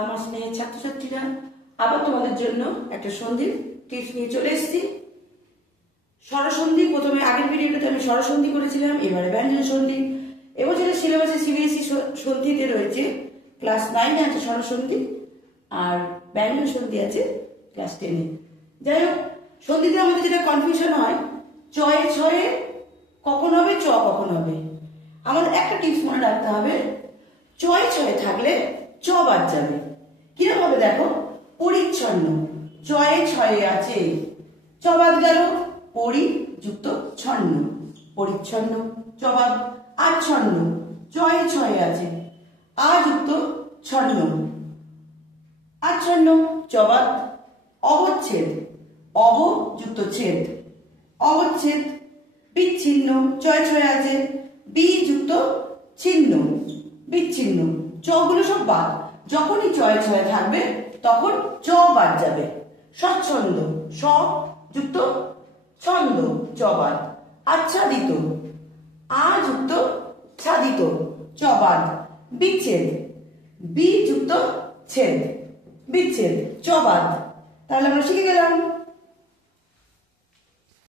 আমার স্নেহের ছাত্রছাত্রীরা, আবার তোমাদের জন্য একটা সন্ধির টিপস নিয়ে চলে এসেছি। স্বরসন্ধি, প্রথমে আগের ভিডিওটাতে আমি স্বরসন্ধি করেছিলাম, এবারে ব্যঞ্জন সন্ধি। এবছরের সিলেবাসে সিবিএসই সন্ধিতে রয়েছে ক্লাস 9-এ আছে স্বরসন্ধি, আর ব্যঞ্জন সন্ধি আছে ক্লাস 10-এ। যাই হোক, সন্ধিতে আমাদের যেটা কনফিউশন হয়, চয়ে ছয়ে কখন হবে, চ কখন হবে। আমাদের একটা টিপস মনে রাখতে হবে, চয়ে ছয়ে থাকলে চ বাদ যাবে। কিরকম হবে দেখো, পরিচ্ছন্ন, চয়ে ছয়ে আছে, চ বাদ গেল, পরি যুক্ত ছন্ন, পরিচ্ছন্ন, চ বাদ। আচ্ছন্ন, চয়ে ছয়ে আছে, আ যুক্ত ছন্ন, আচ্ছন্ন, চ বাদ। অবচ্ছেদ, অব যুক্ত ছেদ, অবচ্ছেদ। বিচ্ছিন্ন, চয়ে ছয়ে আছে, বি যুক্ত ছিন্ন, বিচ্ছিন্ন। চগুলো সব বাদ, যখনই চয়ে ছয়ে থাকবে তখন চ বাদ যাবে। স্বচ্ছন্দ, স যুক্ত ছন্দ, চ বাদ। আচ্ছাদিত, আ যুক্ত ছাদিত, চ বাদ। বিচ্ছেদ, বি যুক্ত ছেদ, বিচ্ছেদ, চ বাদ। তাহলে আমরা শিখে গেলাম।